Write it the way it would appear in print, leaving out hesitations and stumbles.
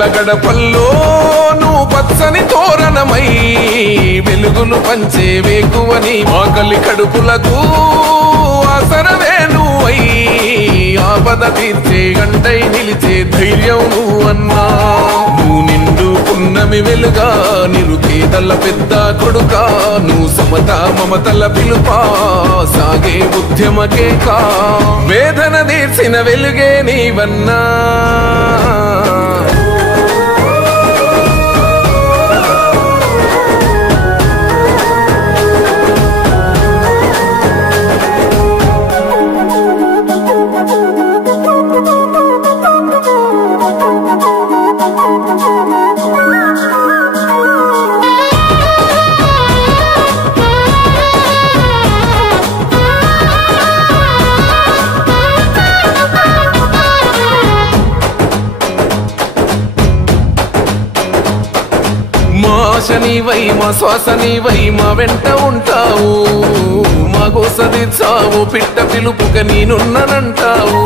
గుండెల గడపల్లో నువ్వు పచ్చని తోరణమై వెలుగులు పంచే వేకువని ఆకలి కడుపులకు ఆసరవే నువ్వై ఆపద తీర్చే గంటై నిలిచే ధైర్యం నువ్వన్నా నువ్వు నిండు పున్నమి వెలుగా నిరుపేదల పెద్ద కొడుకా నువ్వు సమత మమతల పిలుపా సాగే ఉద్యమకే కా వేదన తీర్చిన వెలుగే నీవన్నా నీవై మా శ్వాస నీవై మా వెంట ఉంటావు మా గోస తీర్చావు పిట్ట పిలుపుక నేనున్నానంటావు